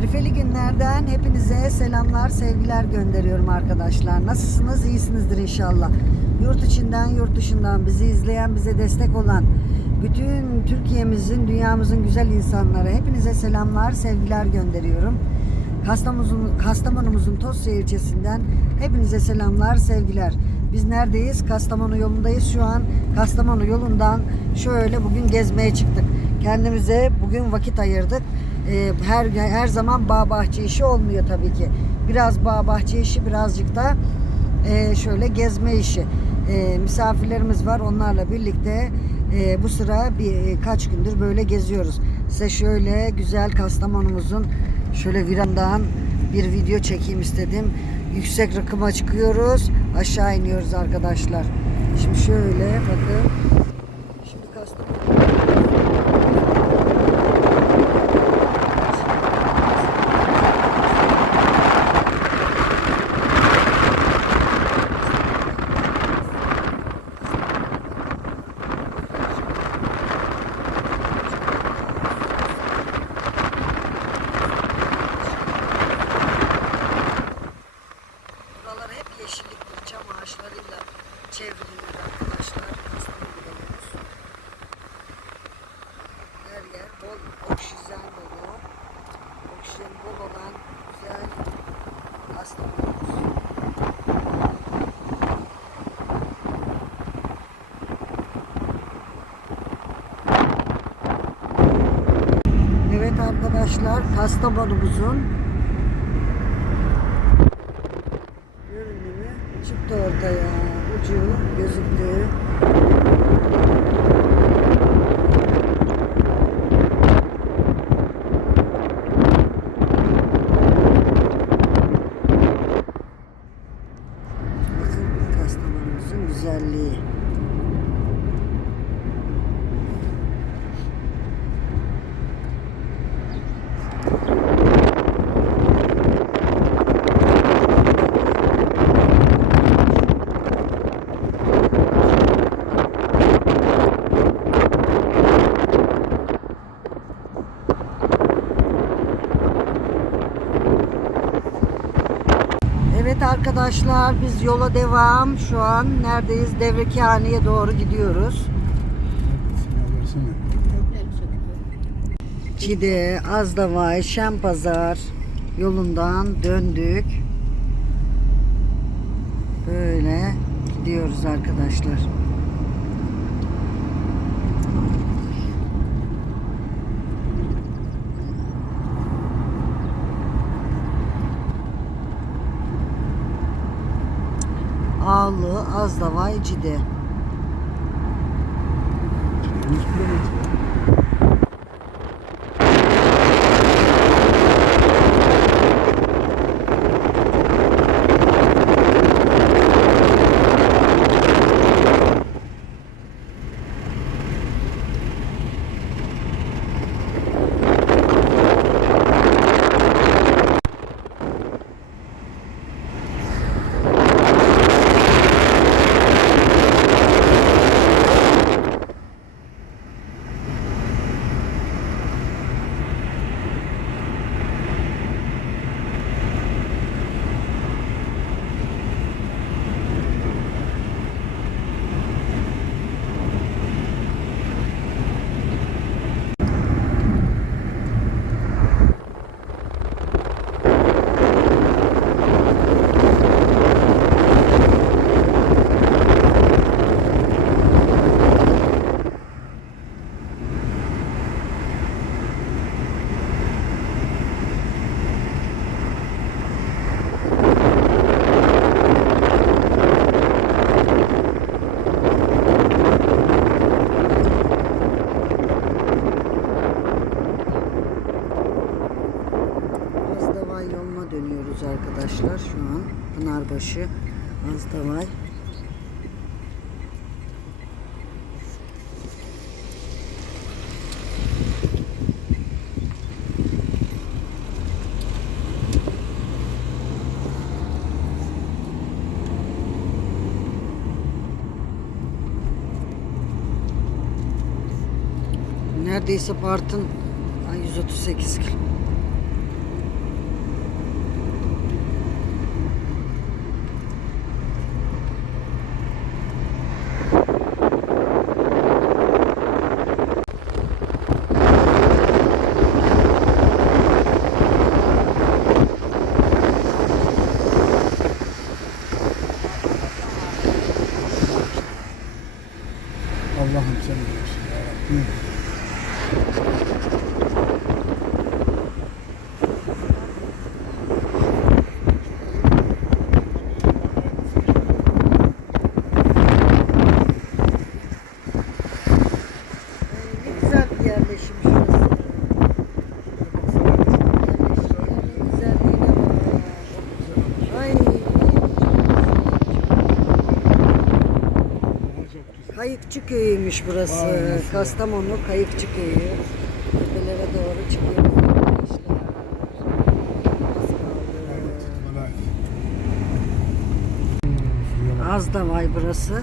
Arifeli günlerden hepinize selamlar, sevgiler gönderiyorum arkadaşlar. Nasılsınız? İyisinizdir inşallah. Yurt içinden, yurt dışından bizi izleyen, bize destek olan bütün Türkiye'mizin, dünyamızın güzel insanlara hepinize selamlar, sevgiler gönderiyorum. Kastamonumuzun, Kastamonumuzun Tosya ilçesinden hepinize selamlar, sevgiler. Biz neredeyiz? Kastamonu yolundayız. Şu an Kastamonu yolundan şöyle bugün gezmeye çıktık. Kendimize bugün vakit ayırdık. Ee, her her zaman bağ bahçe işi olmuyor tabii ki. Biraz bağ bahçe işi, birazcık da e, şöyle gezme işi. E, misafirlerimiz var. Onlarla birlikte e, bu sıra bir e, kaç gündür böyle geziyoruz. Size şöyle güzel Kastamonumuzun şöyle virandan bir video çekeyim istedim. Yüksek rakıma çıkıyoruz. Aşağı iniyoruz arkadaşlar. Şimdi şöyle bakın. Şimdi Kastamonu Kastamonumuzun arkadaşlar biz yola devam. Şu an neredeyiz? Devrekihane'ye doğru gidiyoruz. Cide, Azdavay, Şempazar yolundan döndük. Böyle gidiyoruz arkadaşlar. Ağlı, Azdavay, Cide. Azdavay yoluna dönüyoruz arkadaşlar şu an. Pınarbaşı, Azdavay. Neredeyse Bartın ay, 138 kilo. Kayıkçı köyüymüş burası. Nasıl? Kastamonu Kayıkçı köyü. Tepelere doğru çıkıyoruz. Azdavay burası.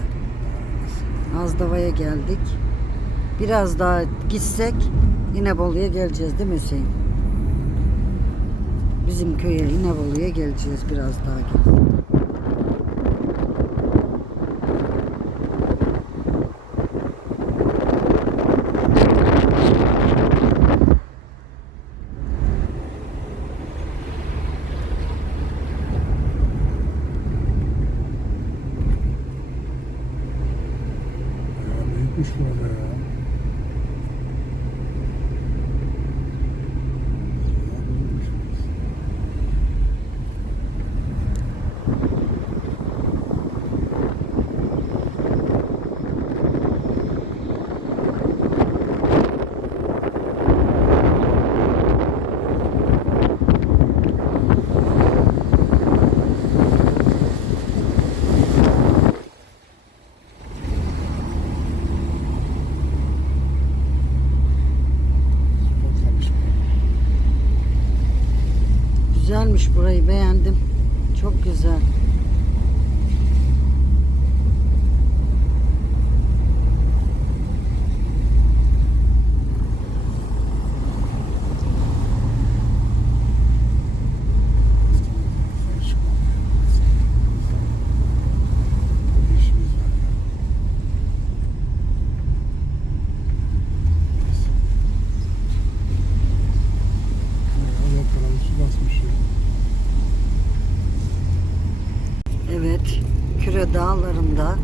Azdavay'a geldik. Biraz daha gitsek İnebolu'ya geleceğiz değil mi Hüseyin? Bizim köye İnebolu'ya geleceğiz biraz daha. gidip. Ya büyükmüş burada ya. Ya büyükmüş burası. Patlamış bu. Güzelmiş burayı beğendim. Çok güzel. Sen çıkma. Bir işimiz var ya. Neyse. Ya, Allah kanalı su basmış ya. Evet, Küre Dağları'nda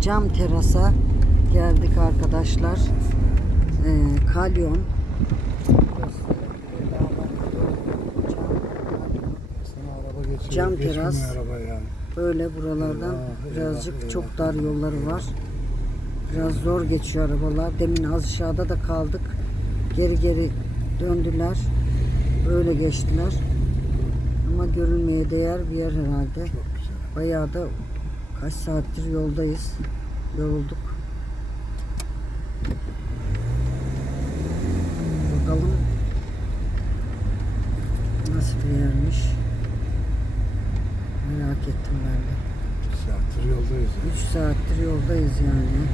cam terasa geldik arkadaşlar. Ee, kalyon. Cam teras. Böyle buralardan birazcık çok dar yolları var. Biraz zor geçiyor arabalar. Demin az aşağıda da kaldık. Geri geri döndüler. Öyle geçtiler. Ama görülmeye değer bir yer herhalde. Bayağı da kaç saattir yoldayız. Yorulduk. Bakalım nasıl bir yermiş. Merak ettim ben de. Bir saattir yoldayız. ya. 3 saattir yoldayız yani.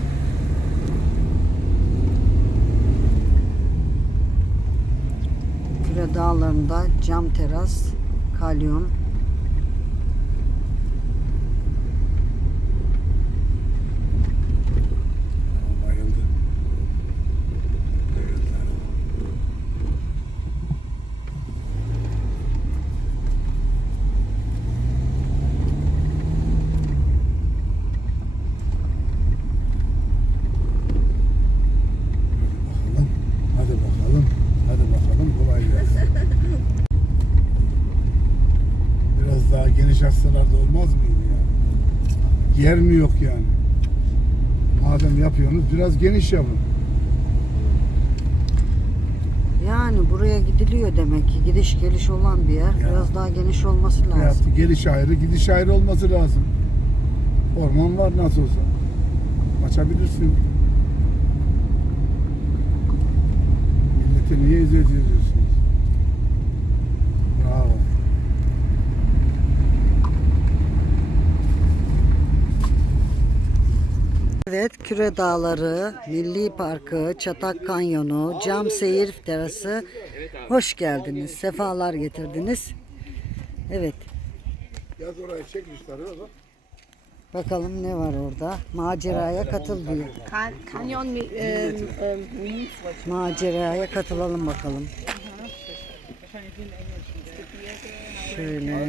Küre dağlarında cam teras, kalyon. Ama bayıldı. Bayıldı. Hadi bakalım. Hadi bakalım. Hadi bakalım. Kolay gelsin. Biraz daha geniş açsalar da olmaz mıydı ya? Yer mi yok yani? Madem yapıyorsunuz biraz geniş yapın. Yani buraya gidiliyor demek ki. Gidiş geliş olan bir yer. Ya. Biraz daha geniş olması lazım. Veyahut geliş ayrı, gidiş ayrı olması lazım. Orman var nasıl olsa. Açabilirsin. Millete niye eziyet Evet, Küre Dağları, Milli Parkı, Çatak Kanyonu, Cam Seyir Terası. Hoş geldiniz, sefalar getirdiniz. Evet, Yaz oraya çek işleri bakalım ne var orada. Maceraya katıl diyor. Kan Kanyon mi, e, e, Maceraya katılalım bakalım. Şöyle.